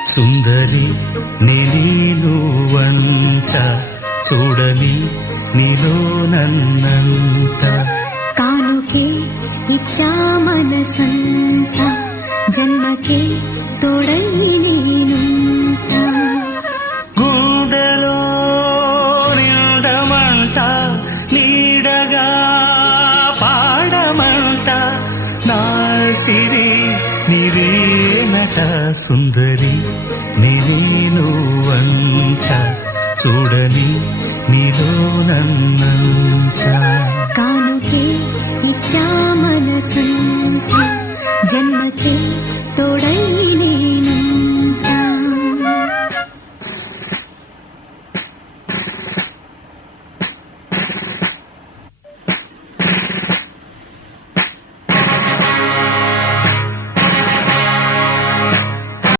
సుందరి నేను వంట చూడని నీలో నన్నంట కానుకే ఇచ్చా మనసంత జన్మకే తోడై నేనుంట గుండెలో నిండమంట నీడగా పాడమంట నా సిరి నీవేనట సుందరి నేను వంట చూడని నీలో నన్నంత కానుకే ఇచ్చా మనసంత జన్మకే తోడై